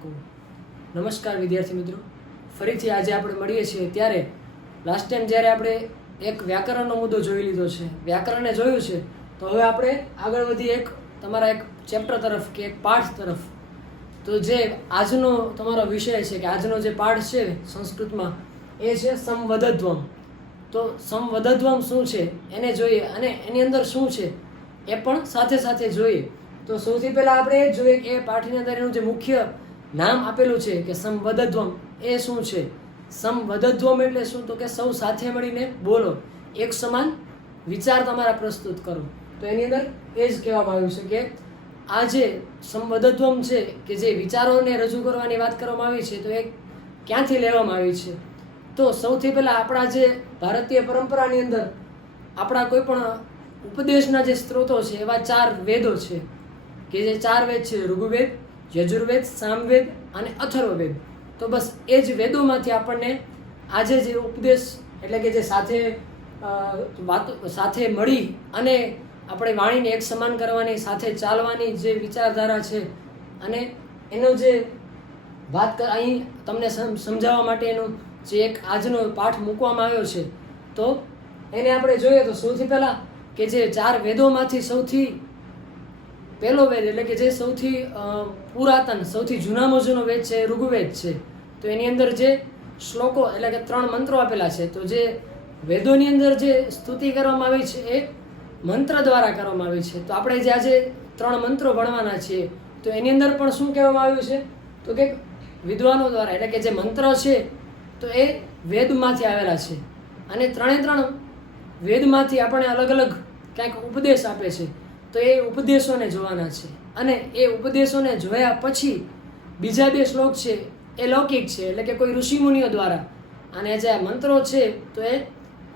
શકો। નમસ્કાર વિદ્યાર્થી મિત્રો, ફરીથી આજે આપણે મળીએ છીએ ત્યારે લાસ્ટ ટાઈમ જ્યારે આપણે એક વ્યાકરણનો મુદ્દો જોઈ લીધો છે, વ્યાકરણને જોયું છે, તો હવે આપણે આગળ વધી તમારા એક ચેપ્ટર તરફ કે એક પાઠ તરફ। તો જે આજનો તમારો વિષય છે કે આજનો જે પાઠ છે સંસ્કૃતમાં એ છે સંવદધ્વમ। તો સંવદધ્વમ શું છે એને જોઈએ અને એની અંદર શું છે એ પણ સાથે સાથે જોઈએ। તો સૌથી પહેલાં આપણે એ જોઈએ કે એ પાઠની અંદર એનું જે મુખ્ય નામ આપેલું છે કે સંવદધ્વમ એ શું છે। સંવદધ્વમ એટલે શું? તો કે સૌ સાથે મળીને બોલો, એક સમાન વિચાર તમારા પ્રસ્તુત કરો। તો એની અંદર એ જ કહેવામાં આવ્યું છે કે આ જે સંવદધ્વમ છે કે જે વિચારોને રજૂ કરવાની વાત કરવામાં આવી છે તો એ ક્યાંથી લેવામાં આવી છે? તો સૌથી પહેલાં આપણા જે ભારતીય પરંપરાની અંદર આપણા કોઈ પણ ઉપદેશના જે સ્ત્રોતો છે એવા 4 વેદો છે કે જે 4 વેદ છે, ઋગ્વેદ, યજુર્વેદ, સામવેદ અને અથર્વવેદ। તો બસ એ જ વેદોમાંથી આપણને આજે જે ઉપદેશ એટલે કે જે સાથે મળી અને આપણે વાણીને એક સમાન કરવાની, સાથે ચાલવાની જે વિચારધારા છે અને એનો જે વાત અહીં તમને સમજાવવા માટેનો જે એક આજનો પાઠ મૂકવામાં આવ્યો છે તો એને આપણે જોઈએ તો સૌથી પહેલાં કે જે 4 વેદોમાંથી સૌથી પહેલો વેદ એટલે કે જે સૌથી પુરાતન, સૌથી જૂનામાં જૂનો વેદ છે એ ઋગ્વેદ છે। તો એની અંદર જે શ્લોકો એટલે કે 3 મંત્રો આપેલા છે, તો જે વેદોની અંદર જે સ્તુતિ કરવામાં આવી છે એ મંત્ર દ્વારા કરવામાં આવી છે। તો આપણે જે આજે 3 મંત્રો ભણવાના છીએ તો એની અંદર પણ શું કહેવામાં આવ્યું છે તો કે વિદ્વાનો દ્વારા એટલે કે જે મંત્ર છે તો એ વેદમાંથી આવેલા છે અને 3 વેદમાંથી આપણને અલગ અલગ કંઈક ઉપદેશ આપે છે। તો એ ઉપદેશોને જોવાના છે અને એ ઉપદેશોને જોયા પછી બીજા 2 શ્લોક છે એ લૌકિક છે એટલે કે કોઈ ઋષિમુનિઓ દ્વારા, અને જે મંત્રો છે તો એ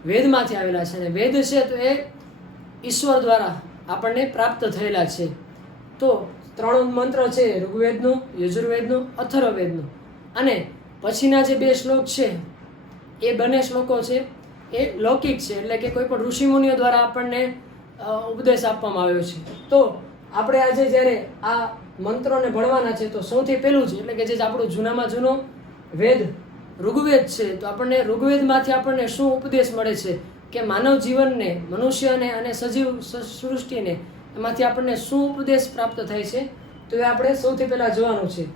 વેદમાંથી આવેલા છે અને વેદ છે તો એ ઈશ્વર દ્વારા આપણને પ્રાપ્ત થયેલા છે। તો 3 મંત્ર છે ઋગ્વેદનો, યજુર્વેદનો, અથર્વવેદનો અને પછીના જે 2 શ્લોક છે એ બંને શ્લોકો છે એ લૌકિક છે એટલે કે કોઈ પણ ઋષિમુનિઓ દ્વારા આપણને ઉપદેશ આપવામાં આવ્યો છે। તો આપણે આજે જ્યારે આ મંત્રોને ભણવાના છે તો સૌથી પહેલું છે એટલે કે જે આપણું જૂનામાં જૂનો વેદ ઋગ્વેદ છે તો આપણને ઋગ્વેદમાંથી આપણને શું ઉપદેશ મળે છે કે માનવ જીવનને, મનુષ્યને અને સજીવ સૃષ્ટિને એમાંથી આપણને શું ઉપદેશ પ્રાપ્ત થાય છે તો એ આપણે સૌથી પહેલાં જોવાનું છે।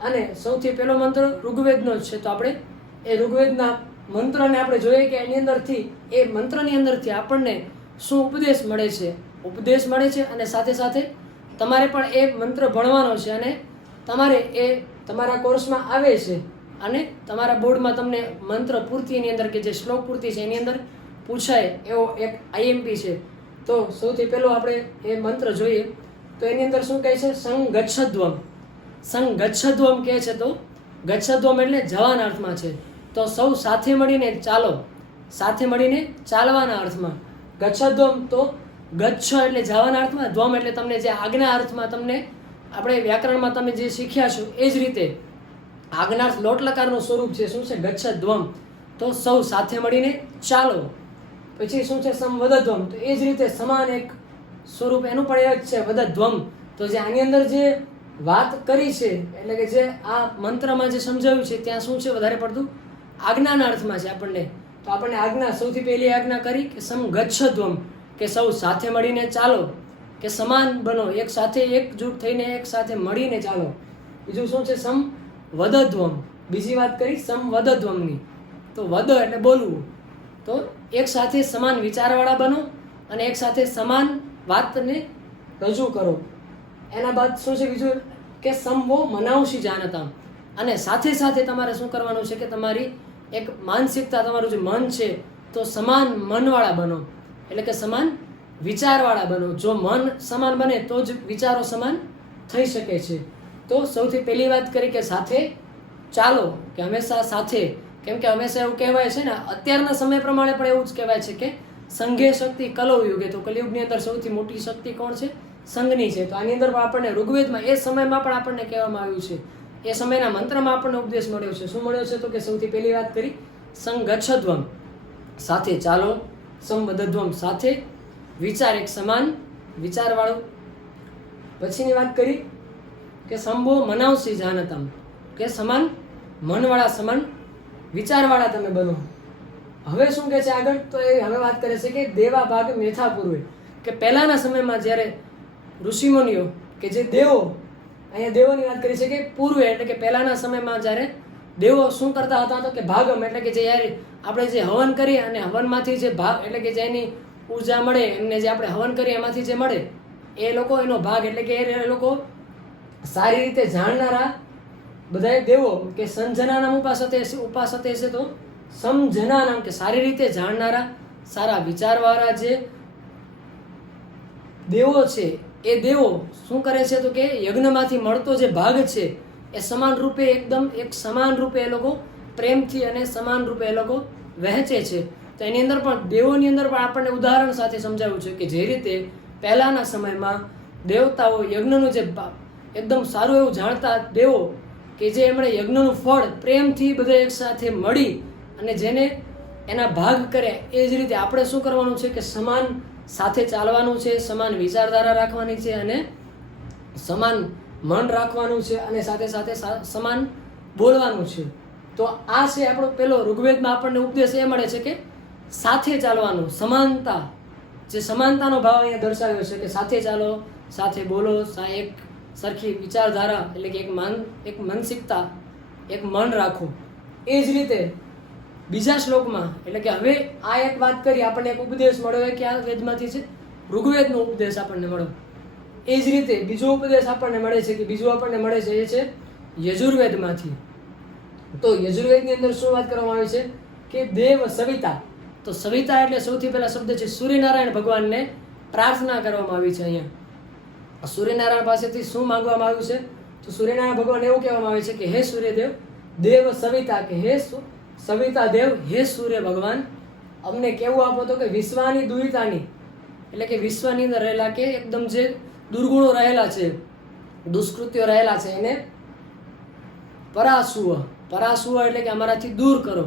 અને સૌથી પહેલો મંત્ર ઋગ્વેદનો જ છે તો આપણે એ ઋગ્વેદના મંત્રને આપણે જોઈએ કે એની અંદરથી એ મંત્રની અંદરથી આપણને શું ઉપદેશ મળે છે અને સાથે સાથે તમારે પણ એ મંત્ર ભણવાનો છે અને તમારે એ તમારા કોર્સમાં આવે છે અને તમારા બોર્ડમાં તમને મંત્ર પૂર્તિની અંદર કે જે શ્લોક પૂર્તિ છે એની અંદર પૂછાય એવો એક આઈએમપી છે। તો સૌથી પહેલો આપણે એ મંત્ર જોઈએ તો એની અંદર શું કહે છે? સંગચ્છધ્વમ। સંગચ્છધ્વમ કહે છે તો ગચ્છધ્વમ એટલે જવાના અર્થમાં છે। તો સૌ સાથે મળીને ચાલો, સાથે મળીને ચાલવાના અર્થમાં। ગચ્છધ્વમ તો ગચ્છ એટલે જવાના અર્થમાં, ધ્વમ એટલે તમને જે આજ્ઞા અર્થમાં તમને આપણે વ્યાકરણમાં તમે જે શીખ્યા છો એ જ રીતે આજ્ઞાર્થ લોટ લકારનું સ્વરૂપ છે શું છે? ગચ્છધ્વમ। તો સૌ સાથે મળીને ચાલો। પછી શું છે? સંવદધ્વમ। તો એ જ રીતે સમાન એક સ્વરૂપ એનું પણ એક છે વદધ્વમ। તો જે આની અંદર જે વાત કરી છે એટલે કે જે આ મંત્રમાં જે સમજાવ્યું છે ત્યાં શું છે? વધારે પડતું આજ્ઞાના અર્થમાં છે આપણને। તો આપણને આજ્ઞા, સૌથી પહેલી આજ્ઞા કરી કે સમગચ્છધ્વમ કે સૌ સાથે મળીને ચાલો, કે સમાન બનો, એક સાથે એકજૂટ થઈને એક સાથે મળીને ચાલો। બીજું શું છે? સંવદધ્વમ। બીજી વાત કરી સંવદધ્વમની। તો વદ એટલે બોલવું, તો એક સાથે સમાન વિચારવાળા બનો અને એક સાથે સમાન વાતને રજૂ કરો। એના બાદ શું છે બીજું કે સમવો મનાવશી જાનતામ, અને સાથે સાથે તમારે શું કરવાનું છે કે તમારી એક માનસિકતા, તમારું જે મન છે તો સમાન મનવાળા બનો એટલે કે સમાન વિચારવાળા બનો। જો મન સમાન બને તો જ વિચારો સમાન થઈ શકે છે। તો સૌથી પહેલી વાત કરી કે સાથે ચાલો, કે હંમેશા સાથે, કેમ કે હંમેશા એવું કહેવાય છે ને, અત્યારના સમય પ્રમાણે પણ એવું જ કહેવાય છે કે સંઘે શક્તિ કલૌ યુગે। તો કલિયુગની અંદર સૌથી મોટી શક્તિ કોણ છે? સંઘની છે। તો આની અંદર પણ આપણને ઋગ્વેદમાં એ સમયમાં પણ આપણને કહેવામાં આવ્યું છે, એ સમયના મંત્રમાં આપણને ઉપદેશ મળ્યો છે। શું મળ્યો છે? તો કે સૌથી પહેલી વાત કરી સંગચ્છધ્વમ, સાથે ચાલો, સંવદધ્વમ સાથે વિચાર, એક સમાન વિચારવાળો। પછીની વાત કરી કે સંભો મનાવશી જાનતમ, કે સમાન મનવાળા, સમાન વિચારવાળા તમે બનો. હવે શું કહે છે આગળ? તો એ હવે વાત કરે છે કે દેવા ભાગ મેથા પૂર્વે, કે પહેલાના સમયમાં જ્યારે ઋષિમુનિઓ કે જે દેવો, અહીંયા દેવોની વાત કરી છે કે પૂર્વે એટલે કે પહેલાના સમયમાં જ્યારે દેવો શું કરતા હતા તો કે ભાગમ એટલે કે જે યાર આપણે જે હવન કરીએ અને હવનમાંથી જે ભાગ એટલે કે જે એની ઉર્જા મળે, એમને જે આપણે હવન કરીએ એમાંથી જે મળે એ લોકો એનો ભાગ એટલે કે એ લોકો સારી રીતે જાણનારા બધા દેવો કે સંજના નામ ઉપાસતે છે તો સમજના નામ કે સારી રીતે જાણનારા, સારા વિચારવાળા જે દેવો છે એ દેવો શું કરે છે તો કે યજ્ઞમાંથી મળતો જે ભાગ છે એ સમાન રૂપે એકદમ એક સમાન રૂપે એ લોકો પ્રેમથી અને સમાન રૂપે એ લોકો વહેંચે છે. તો એની અંદર પણ દેવોની અંદર પણ આપણને ઉદાહરણ સાથે સમજાવ્યું છે કે જે રીતે પહેલાના સમયમાં દેવતાઓ યજ્ઞનું જે એકદમ સારું એવું જાણતા દેવો કે જે એમણે યજ્ઞનું ફળ પ્રેમથી બધા એક સાથે મળી અને જેને એના ભાગ કરે, એ જ રીતે આપણે શું કરવાનું છે કે સમાન સાથે ચાલવાનું છે, સમાન વિચારધારા રાખવાની છે અને સમાન મન રાખવાનું છે અને સાથે સાથે સમાન બોલવાનું છે. તો આ છે આપણો પેલો ઋગ્વેદમાં આપણને ઉપદેશ એ મળે છે કે સાથે ચાલવાનું, સમાનતા, જે સમાનતાનો ભાવ અહીંયા દર્શાવ્યો છે કે સાથે ચાલો, સાથે બોલો, એક સરખી વિચારધારા એટલે કે એક માનસિકતા, એક મન રાખો. એ જ રીતે બીજા શ્લોકમાં એટલે કે હવે આ એક વાત કરી આપણને એક ઉપદેશ મળ્યો કે આ વેદમાંથી છે, ઋગ્વેદનો ઉપદેશ આપણને મળ્યો. એ જ રીતે બીજો ઉપદેશ આપણને મળે છે કે બીજું આપણને મળે છે એ છે યજુર્વેદમાંથી. તો યજુર્વેદની અંદર શું વાત કરવામાં આવી છે કે દેવ સવિતા. તો સવિતા એટલે સૌથી પહેલા શબ્દ છે સૂર્યનારાયણ ભગવાનને પ્રાર્થના કરવામાં આવી છે. અહીંયા સૂર્યનારાયણ પાસેથી શું માંગવામાં આવ્યું છે તો સૂર્યનારાયણ ભગવાન એવું કહેવામાં આવે છે કે હે સૂર્યદેવ, દેવ સવિતા કે હે સવિતા દેવ, હે સૂર્ય ભગવાન, અમને કેવું આપો તો કે વિશ્વાની દુહિતાની એટલે કે વિશ્વની અંદર રહેલા કે એકદમ જે દુર્ગુણો રહેલા છે, દુષ્કૃત્યો રહેલા છે એને પરાસુવ એટલે કે અમારાથી દૂર કરો.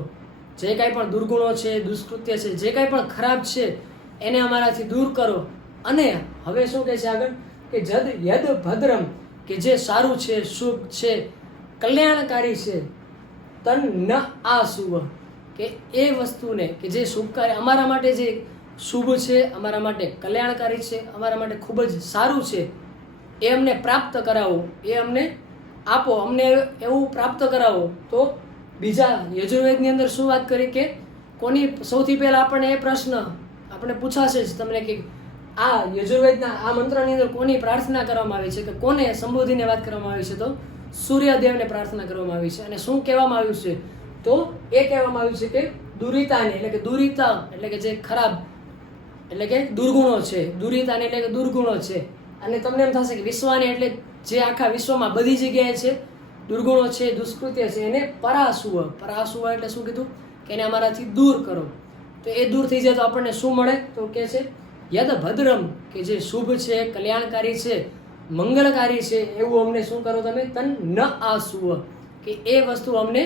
જે કાંઈ પણ દુર્ગુણો છે, દુષ્કૃત્ય છે, જે કાંઈ પણ ખરાબ છે એને અમારાથી દૂર કરો. અને હવે શું કહે છે આગળ કે યદ ભદ્રમ કે જે સારું છે, શુભ છે, કલ્યાણકારી છે, તન ન આશુભ કે એ વસ્તુને કે જે શુભકારી અમારા માટે જે શુભ છે, અમારા માટે કલ્યાણકારી છે, અમારા માટે ખૂબ જ સારું છે, એ અમને પ્રાપ્ત કરાવો, એ અમને આપો, અમને એવું પ્રાપ્ત કરાવો. તો બીજા યજુર્વેદની અંદર શું વાત કરી કે કોની સૌથી પહેલા આપણને એ પ્રશ્ન આપણે પૂછાશે જ તમને કે આ યજુર્વેદના આ મંત્રની અંદર કોની પ્રાર્થના કરવામાં આવી છે કે કોને સંબોધીને વાત કરવામાં આવી છે તો સૂર્યદેવને પ્રાર્થના કરવામાં આવી છે. અને શું કહેવામાં આવ્યું છે તો એ કહેવામાં આવ્યું છે કે દુરિતાને એટલે કે દુરિતા એટલે કે જે ખરાબ એટલે કે દુર્ગુણો છે, દુરિતાને એટલે કે દુર્ગુણો છે. અને તમને એમ થશે કે વિશ્વાની એટલે જે આખા વિશ્વમાં બધી જગ્યાએ છે દુર્ગુણો છે, દુષ્કૃત્ય છે, એને પરાસુવ એટલે શું કીધું કે એને અમારાથી દૂર કરો. તો એ દૂર થઈ જાય તો આપણને શું મળે તો કે છે યદ ભદ્રમ કે જે શુભ છે, કલ્યાણકારી છે, મંગળકારી છે એવું અમને શું કરો તમે તન ન આસુવ કે એ વસ્તુ અમને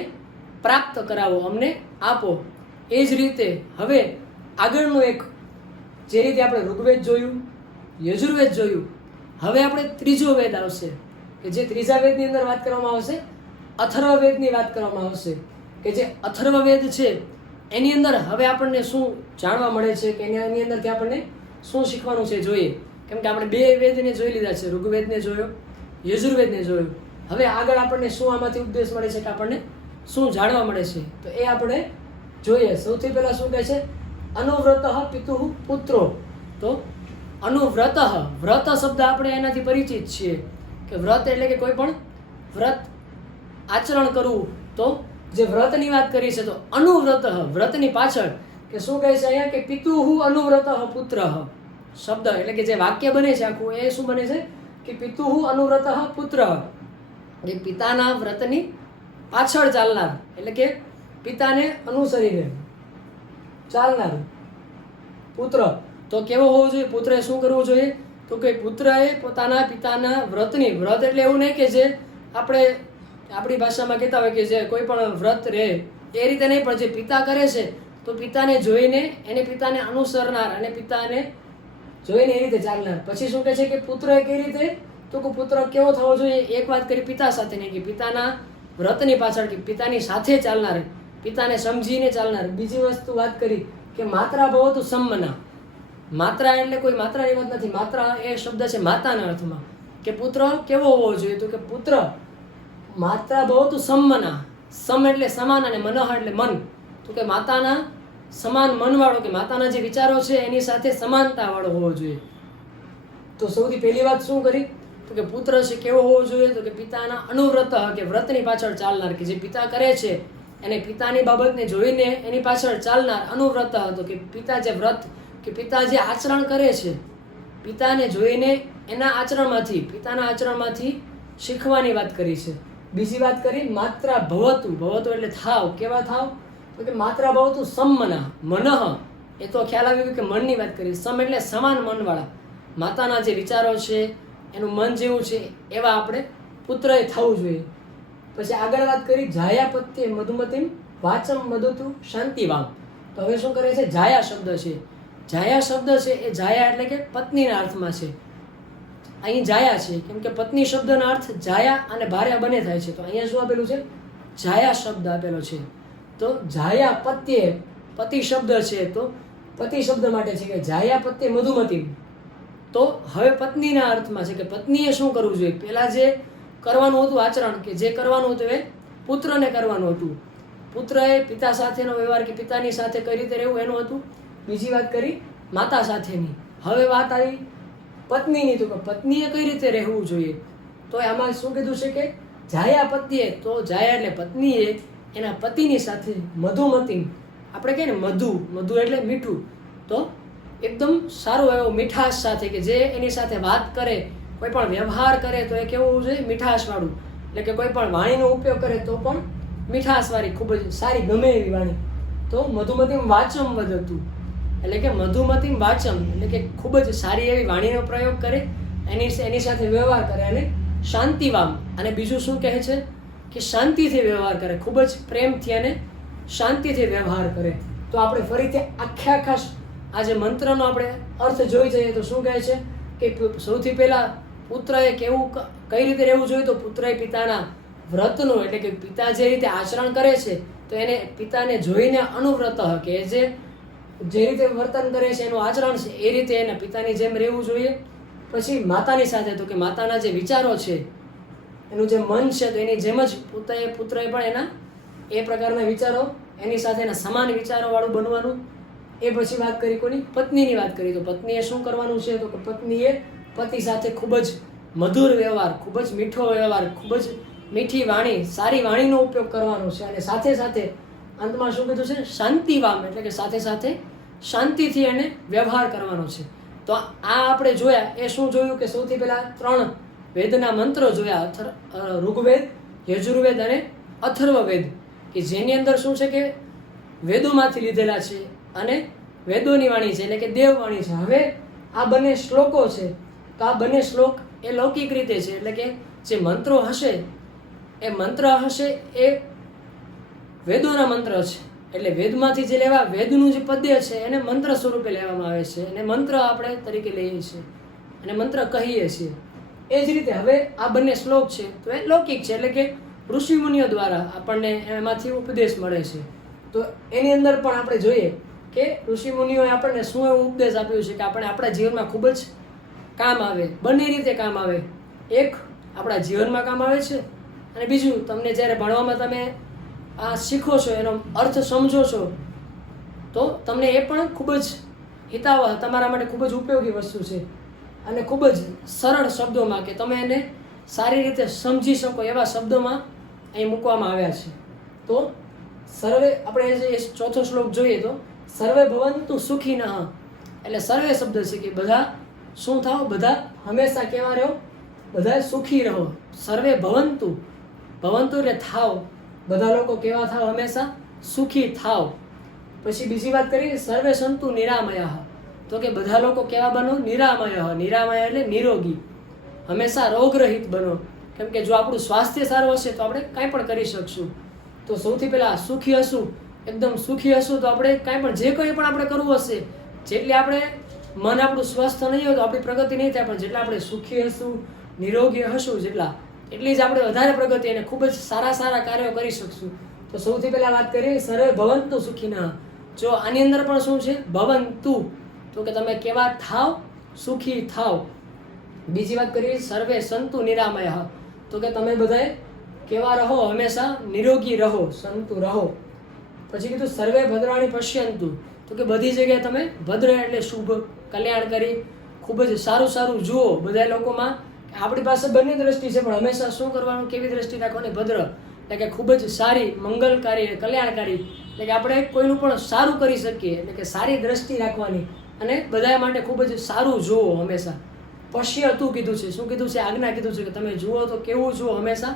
પ્રાપ્ત કરાવો, અમને આપો. એ જ રીતે હવે આગળનું એક જે રીતે આપણે ઋગ્વેદ જોયું, યજુર્વેદ જોયું, હવે આપણે ત્રીજો વેદ આવશે કે જે ત્રીજા વેદની અંદર વાત કરવામાં આવશે અથર્વવેદની વાત કરવામાં આવશે કે જે અથર્વવેદ છે એની અંદર હવે આપણને શું જાણવા મળે છે કે એની અંદરથી આપણને શું શીખવાનું છે જોઈએ. કેમ કે આપણે બે વેદને જોઈ લીધા છે, ઋગ્વેદને જોયો, યજુર્વેદને જોયો. હવે આગળ આપણને શું આમાંથી ઉપદેશ મળે છે કે આપણને શું જાણવા મળે છે તો એ આપણે જોઈએ. સૌથી પહેલા શું કહે છે અનુવ્રત પિતુ પુત્રો. તો અનુવ્રત, વ્રત શબ્દ આપણે એનાથી પરિચિત છીએ કે વ્રત એટલે કે કોઈ પણ વ્રત આચરણ કરવું. તો જે વ્રતની વાત કરી છે તો અનુવ્રત, વ્રતની પાછળ કે શું કહે છે અહીંયા કે પિતુહુ અનુવ્રત પુત્ર શબ્દ એટલે કે જે વાક્ય બને છે આખું એ શું બને છે કે પિતુહુ અનુવ્રત પુત્ર, એ પિતાના વ્રતની પાછળ ચાલનાર એટલે કે પિતાને અનુસરીને ચાલનાર પુત્ર. તો કેવો હોવો જોઈએ? પુત્રએ શું કરવું જોઈએ તો કે પુત્રએ પોતાના પિતાના વ્રતની, વ્રત એટલે એવું નહીં કે જે આપણે આપણી ભાષામાં કહેતા હોય કે જે કોઈ પણ વ્રત રહે એ રીતે નહીં, પણ જે પિતા કરે છે તો પિતાને જોઈને એને પિતાને અનુસરનાર અને પિતાને જોઈને એ રીતે ચાલનાર. પછી શું કહે છે કે પુત્ર કઈ રીતે તો કે પુત્ર કેવો થવો જોઈએ? એક વાત કરી પિતા સાથે નહીં કે પિતાના વ્રતની પાછળ કે પિતાની સાથે ચાલનાર, પિતાને સમજીને ચાલનાર. બીજી વસ્તુ વાત કરી કે માત્રા ભવતુ સમ્મના. માત્રા એટલે કોઈ માત્રાની વાત નથી. માત્રા એ શબ્દ છે માતાના અર્થમાં, કે પુત્ર કેવો હોવો જોઈએ, તો કે પુત્ર માત્રા ભવતુ સમ્મના. સમ એટલે સમાન અને મનઃ એટલે મન, તો કે માતાના સમાન મનવાળો, કે માતાના જે વિચારો છે એની સાથે સમાનતાવાળો હોવો જોઈએ. તો સૌથી પહેલી વાત શું કરી, તો કે પુત્ર છે કેવો હોવો જોઈએ, તો કે પિતાના અનુવ્રત, કે વ્રતની પાછળ ચાલનાર, કે જે પિતા કરે છે એને પિતાની બાબતને જોઈને એની પાછળ ચાલનાર. અનુવ્રત હતો કે પિતા જે વ્રત કે પિતા જે આચરણ કરે છે, પિતાને જોઈને એના આચરણમાંથી, પિતાના આચરણમાંથી શીખવાની વાત કરી છે. બીજી વાત કરી માત્રા ભવતુ. ભવતુ એટલે થાવ, કેવા થાવ, તો કે માત્રા ભવતુ સમ્મના. મનઃ એ તો ખ્યાલ આવ્યું કે મનની વાત કરી. સમ એટલે સમાન મનવાળા, માતાના જે વિચારો છે એનું મન જેવું છે એવા આપણે પુત્રએ થવું જોઈએ. પછી આગળ વાત કરી જાયાપત્ય મધુમતીમ વાચમ મધુતુ શાંતિવામ. તો હવે શું કરે છે, જાયા શબ્દ છે. જાયા શબ્દ છે એ જાયા એટલે કે પત્નીના અર્થમાં છે. અહીં જાયા છે કેમ કે પત્ની શબ્દનો અર્થ જાયા અને ભાર્યા બંને થાય છે. તો અહીંયા શું આપેલું છે, જાયા શબ્દ આપેલો છે. તો જાયા પત્ય, પતિ શબ્દ છે, તો પતિ શબ્દ માટે છે કે જાયા પત્ય મધુમતી. તો હવે પત્નીના અર્થમાં છે કે પત્નીએ શું કરવું જોઈએ. પહેલા જે કરવાનું હતું આચરણ, કે જે કરવાનું હતું એ પુત્રને કરવાનું હતું. પુત્રએ પિતા સાથેનો વ્યવહાર કે પિતાની સાથે કઈ રીતે રહેવું એનું હતું. બીજી વાત કરી માતા સાથેની. હવે વાત આવી પત્નીની, તો કે પત્નીએ કઈ રીતે રહેવું જોઈએ. તો આમાં શું કીધું છે કે જાયા પત્યે, તો જાયા એટલે પત્નીએ એના પતિની સાથે મધુમતી, આપણે કહીએ ને મધુ, મધુ એટલે મીઠું, તો એકદમ સારું એવું મીઠાશ સાથે, કે જે એની સાથે વાત કરે, કોઈ પણ વ્યવહાર કરે તો એ કેવું હોવું જોઈએ, મીઠાશવાળું. એટલે કે કોઈ પણ વાણીનો ઉપયોગ કરે તો પણ મીઠાશવાળી, ખૂબ જ સારી ગમે એવી વાણી. તો મધુમતીમ વાચમ વધતું, એટલે કે મધુમતીમ વાચમ એટલે કે ખૂબ જ સારી એવી વાણીનો પ્રયોગ કરે, એની સાથે વ્યવહાર કરે. અને શાંતિવામ, અને બીજું શું કહે છે કે શાંતિથી વ્યવહાર કરે, ખૂબ જ પ્રેમથી અને શાંતિથી વ્યવહાર કરે. તો આપણે ફરીથી આખા આ જે મંત્રનો આપણે અર્થ જોઈ જઈએ તો શું કહે છે કે સૌથી પહેલાં પુત્રએ કેવું કઈ રીતે રહેવું જોઈએ. તો પુત્રએ પિતાના વ્રતનું, એટલે કે પિતા જે રીતે આચરણ કરે છે તો એને પિતાને જોઈને અનુવ્રત, કે જે રીતે વર્તન કરે છે એનું આચરણ છે એ રીતે એના પિતાની જેમ રહેવું જોઈએ. પછી માતાની સાથે, તો કે માતાના જે વિચારો છે એનું જે મન છે તો એની જેમ જ પુત્રએ પણ એના એ પ્રકારના વિચારો, એની સાથે એના સમાન વિચારોવાળું બનવાનું. એ પછી વાત કરી કોની, પત્નીની વાત કરી. તો પત્નીએ શું કરવાનું છે, તો કે પત્નીએ પતિ સાથે ખૂબ જ મધુર વ્યવહાર, ખૂબ જ મીઠો વ્યવહાર, ખૂબ જ મીઠી વાણી, સારી વાણીનો ઉપયોગ કરવાનો છે. અને સાથે સાથે અંતમાં શું કીધું છે, શાંતિવામ, એટલે કે સાથે સાથે શાંતિથી એને વ્યવહાર કરવાનો છે. તો આ આપણે જોયા એ શું જોયું કે સૌથી પહેલાં 3 વેદના મંત્રો જોયા, ઋગ્વેદ, યજુર્વેદ અને અથર્વવેદ, કે જેની અંદર શું છે કે વેદોમાંથી લીધેલા છે અને વેદોની વાણી છે, એટલે કે દેવવાણી છે. હવે આ બંને શ્લોકો છે, તો આ બંને શ્લોક એ લૌકિક રીતે છે, એટલે કે જે મંત્રો હશે એ મંત્ર હશે એ વેદોના મંત્ર છે. એટલે વેદમાંથી જે લેવા, વેદનું જે પદ્ય છે એને મંત્ર સ્વરૂપે લેવામાં આવે છે, અને મંત્ર આપણે તરીકે લઈએ છીએ અને મંત્ર કહીએ છીએ. એ જ રીતે હવે આ બંને શ્લોક છે તો એ લૌકિક છે, એટલે કે ઋષિમુનિઓ દ્વારા આપણને એમાંથી ઉપદેશ મળે છે. તો એની અંદર પણ આપણે જોઈએ કે ઋષિમુનિઓએ આપણને શું એવું ઉપદેશ આપ્યું છે કે આપણે આપણા જીવનમાં ખૂબ જ કામ આવે, બંને રીતે કામ આવે. એક આપણા જીવનમાં કામ આવે છે, અને બીજું તમને જ્યારે ભણવામાં તમે આ શીખો છો, એનો અર્થ સમજો છો, તો તમને એ પણ ખૂબ જ હિતાવહ, તમારા માટે ખૂબ જ ઉપયોગી વસ્તુ છે. અને ખૂબ જ સરળ શબ્દોમાં, કે તમે એને સારી રીતે સમજી શકો એવા શબ્દોમાં અહીં મૂકવામાં આવ્યા છે. તો સર્વે, આપણે જે 4થો શ્લોક જોઈએ તો સર્વે ભવંતુ સુખીનઃ, એટલે સર્વે શબ્દ છે કે બધા શું થાવ, બધા હંમેશા કેવા રહો, બધા સુખી રહો. સર્વે ભવંતુ, ભવંતુ એટલે થાવ, બધા લોકો કેવા થાવ, હંમેશા સુખી થાવ. પછી બીજી વાત કરીએ સર્વે સંતુ નિરામયઃ, તો કે બધા લોકો કેવા બનો, નિરામયઃ. નિરામય એટલે નિરોગી, હંમેશા રોગરહિત બનો. કેમ કે જો આપણું સ્વાસ્થ્ય સારું હશે તો આપણે કાંઈ પણ કરી શકશું. તો સૌથી પહેલાં સુખી હશું, એકદમ સુખી હશું તો આપણે કાંઈ પણ જે કંઈ પણ આપણે કરવું હશે, જેટલી આપણે મન આપણું સ્વસ્થ નહીં હોય તો આપણી પ્રગતિ નહીં થાય, પણ જેટલા આપણે સુખી હશું, નિરોગી હશું જેટલા, એટલી જ આપણે વધારે પ્રગતિ અને ખૂબ જ સારા સારા કાર્યો કરી શકશું. તો સૌથી પહેલાં વાત કરીએ સર્વે ભવંતુ સુખીના. જો આની અંદર પણ શું છે ભવંતુ, તો કે તમે કેવા થાવ, સુખી થાવ. બીજી વાત કરીએ સર્વે સંતુ નિરામય, તો કે તમે બધાએ કેવા રહો, હંમેશા નિરોગી રહો, સંતુ રહો. પછી કીધું સર્વે ભદ્રાણી પશ્યંતુ, તો કે બધી જગ્યાએ તમે ભદ્ર એટલે શુભ, કલ્યાણકારી, ખૂબ જ સારું સારું જુઓ બધા લોકોમાં. આપણી પાસે બંને દ્રષ્ટિ છે, પણ હંમેશા શું કરવાનું, કેવી દ્રષ્ટિ રાખવાની, ભદ્ર એટલે કે ખૂબ જ સારી, મંગલકારી, કલ્યાણકારી, એટલે કે આપણે કોઈનું પણ સારું કરી શકીએ, એટલે કે સારી દ્રષ્ટિ રાખવાની અને બધા માટે ખૂબ જ સારું જુઓ હંમેશા. પશ્યતું કીધું છે, શું કીધું છે, આજ્ઞા કીધું છે કે તમે જુઓ તો કેવું જુઓ, હંમેશા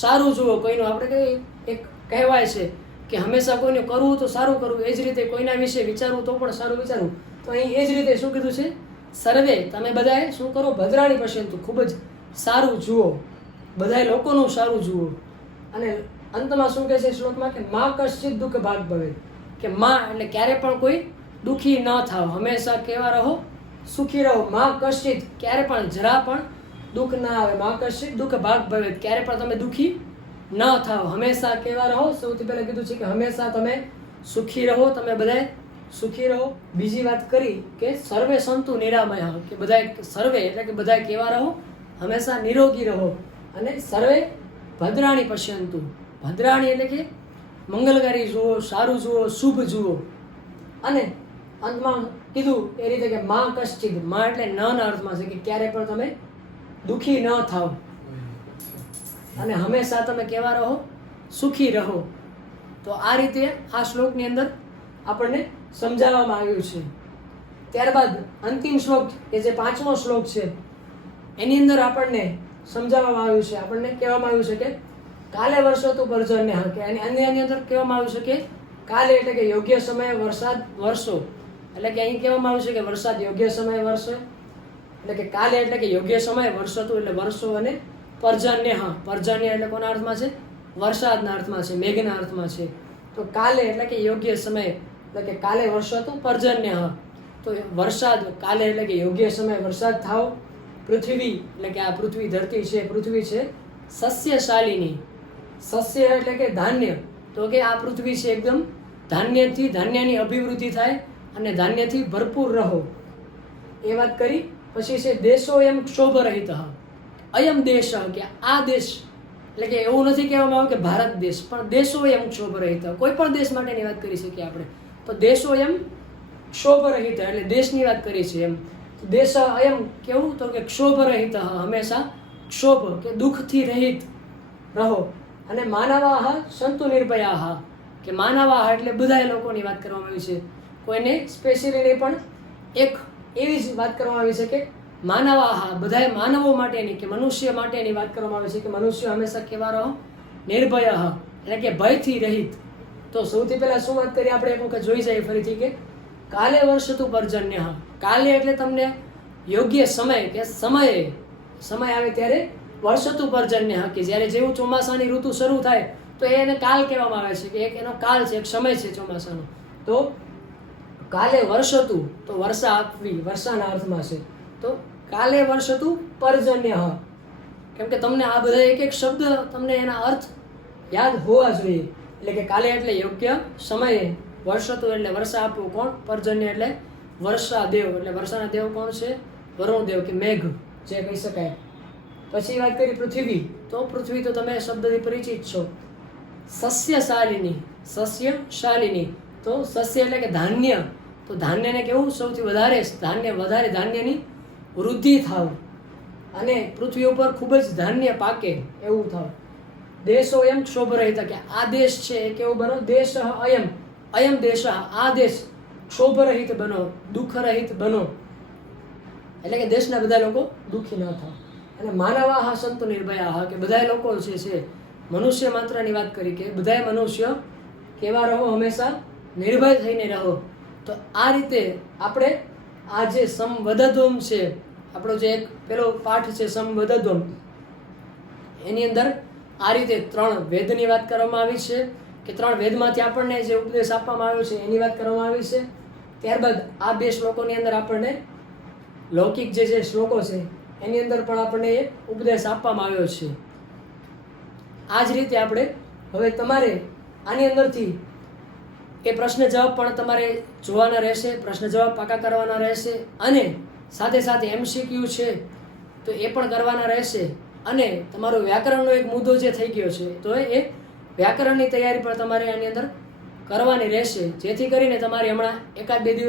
સારું જુઓ. કોઈનું આપણે કઈ એક કહેવાય છે કે હંમેશા કોઈને કરવું તો સારું કરવું, એ જ રીતે કોઈના વિશે વિચારવું તો પણ સારું વિચારવું. તો અહીં એ જ રીતે શું કીધું છે, સર્વે તમે બધાએ શું કરો, ભદ્રાણી પશ્યંતુ, ખૂબ જ સારું જુઓ, બધા લોકોનું સારું જુઓ. અને અંતમાં શું કહે છે શ્લોકમાં કે મા કશ્ચિત દુઃખ ભાગ ભવે, કે માં એટલે ક્યારે પણ કોઈ દુઃખી ન થાવ, હંમેશા કેવા રહો, સુખી રહો. મા કશ્ચિત ક્યારે પણ જરા પણ દુઃખ ના આવે, મા કશ્ચિત દુઃખ ભાગ ભવે, ક્યારે પણ તમે દુઃખી ન થાવ, હંમેશા કેવા રહો. સૌથી પહેલાં કીધું છે કે હંમેશા તમે સુખી રહો, તમે બધાએ સુખી રહો. બીજી વાત કરી કે સર્વે સંતુ નિરામય, કે બધા સર્વે એટલે કે બધા કેવા રહો, હંમેશા નિરોગી રહો. અને સર્વે ભદ્રાણી પશ્યંતુ, ભદ્રાણી એટલે કે મંગલકારી જુઓ, સારું જુઓ, શુભ જુઓ. અને અંતમાં કીધું એ રીતે કે મા કશ્ચિત, મા એટલે ન ના અર્થમાં છે કે ક્યારે પણ તમે દુઃખી ન થાવ અને હંમેશા તમે કેવા રહો, સુખી રહો. તો આ રીતે આ શ્લોકની અંદર આપણને સમજાવવામાં આવ્યું છે. ત્યારબાદ અંતિમ શ્લોક કે જે 5મો શ્લોક છે એની અંદર આપણને સમજાવવામાં આવ્યું છે, આપણને કહેવામાં આવ્યું છે કે કાલે વર્ષોતું પર્જન્ય, કે આની અંદર કહેવામાં આવ્યું છે કે કાલે એટલે કે યોગ્ય સમયે વરસાદ વરસો, એટલે કે અહીં કહેવામાં આવ્યું છે કે વરસાદ યોગ્ય સમયે વરસે, એટલે કે કાલે એટલે કે યોગ્ય સમયે વર્ષોતું એટલે વર્ષો, અને પર્જન્ય, પર્જન્ય એટલે કોના અર્થમાં છે, વરસાદના અર્થમાં છે, મેઘના અર્થમાં છે. તો કાલે એટલે કે યોગ્ય સમયે, એટલે કે કાલે વર્ષોતું પર્જન્ય, તો વરસાદ કાલે એટલે કે યોગ્ય સમયે વરસાદ થાવ. પૃથ્વી એટલે કે આ પૃથ્વી ધરતી છે, પૃથ્વી છે સસ્યશાલિની, સસ્ય એટલે કે ધાન્ય, તો કે આ પૃથ્વી છે એકદમ ધાન્યથી, ધાન્યની અભિવૃદ્ધિ થાય અને ધાન્યથી ભરપૂર રહો, એ વાત કરી. પછી છે દેશો એમ ક્ષોભરહિત, અયમ દેશ, કે આ દેશ એટલે કે એવું નથી કહેવામાં આવે કે ભારત દેશ, પણ દેશો એમ ક્ષોભરહિત, કોઈ પણ દેશ માટેની વાત કરી શકીએ આપણે. તો દેશો એમ ક્ષોભરહિત એટલે દેશની વાત કરી છે એમ. દેશ અયમ કેવું, તો કે ક્ષોભરહિત, હંમેશા ક્ષોભ કે દુઃખથી રહિત રહો. અને માનવાહ સંતુ નિર્ભયા, કે માનવાહ એટલે બધા લોકોની વાત કરવામાં આવી છે, કોઈને સ્પેશિયલી નહીં, પણ એક એવી જ વાત કરવામાં આવી છે કે માનવાહ બધાય માનવો માટેની, કે મનુષ્ય માટેની વાત કરવામાં આવે છે કે મનુષ્ય હંમેશા કેવા રહો, નિર્ભય એટલે કે ભયથી રહિત. તો સૌથી પહેલા શું વાત કરીએ આપણે, એક વખત જોઈ જાય ફરીથી કે કાલે વર્ષતું પર્જન્ય, કાલે એટલે તમને યોગ્ય સમય કે સમય આવે ત્યારે વર્ષતું પર્જન્ય, કે જ્યારે જેવું ચોમાસાની ઋતુ શરૂ થાય તો એને કાલ કહેવામાં આવે છે, કે એક એનો કાલ છે, એક સમય છે ચોમાસાનો. તો કાલે વર્ષતું, તો વર્ષા આપવી, વર્ષાના અર્થમાં છે. તો કાલે વર્ષતું પર્જન્ય, કેમ કે તમને આ બધા એક એક શબ્દ તમને એના અર્થ યાદ હોવા જોઈએ. એટલે કે કાલે એટલે યોગ્ય સમયે, વર્ષતું એટલે વર્ષા આપવું, કોણ, પર્જન્ય એટલે વર્ષા દેવ, એટલે વર્ષાના દેવ કોણ છે, વરુણ દેવ, કે મેઘ જે કહી શકાય. પછી વાત કરી પૃથ્વી, તો પૃથ્વી તો તમે શબ્દથી પરિચિત છો. સસ્યશાલિની, સસ્યશાલિની, તો સસ્ય એટલે કે ધાન્ય, તો ધાન્યને કેવું, સૌથી વધારે ધાન્યની વૃદ્ધિ થાવ અને પૃથ્વી ઉપર ખૂબ જ ધાન્ય પાકે એવું થાવ. દેશો એમ ક્ષોભરહિત, કે આ દેશ છે એ કેવો બનો, દેશ અયમ દેશ, આ દેશ ક્ષોભરહિત બનો, દુઃખરહિત બનો, એટલે કે દેશના બધા લોકો દુઃખી ન થાવ. અને માનવાહ સંતુ નિર્ભયા, કે બધા લોકો છે મનુષ્ય માત્રની વાત કરી કે બધા મનુષ્ય કેવા રહો, હંમેશા નિર્ભય થઈને રહો. તો આ રીતે આપણે આ જે સમવદધ્વમ છે, આપણો જે એક પેલો પાઠ છે સમવદધ્વમ, એની અંદર આ રીતે 3 વેદની વાત કરવામાં આવી છે, કે 3 વેદમાંથી આપણને જે ઉપદેશ આપવામાં આવ્યો છે એની વાત કરવામાં આવી છે. ત્યારબાદ આ 2 શ્લોકોની અંદર આપણને લૌકિક જે શ્લોકો છે એની અંદર પણ આપણને એક ઉપદેશ આપવામાં આવ્યો છે. આ જ રીતે આપણે હવે તમારે આની અંદરથી એ પ્રશ્ન જવાબ પણ તમારે જોવાના રહેશે, પ્રશ્ન જવાબ પાકા કરવાના રહેશે, અને સાથે સાથે MCQ છે તો એ પણ કરવાના રહેશે. અને તમારો વ્યાકરણનો એક મુદ્દો જે થઈ ગયો છે તો એ વ્યાકરણની તૈયારી પણ તમારે આની અંદર કરવાની રહેશે, જેથી કરીને તમારી હમણાં 1-2 દિવસ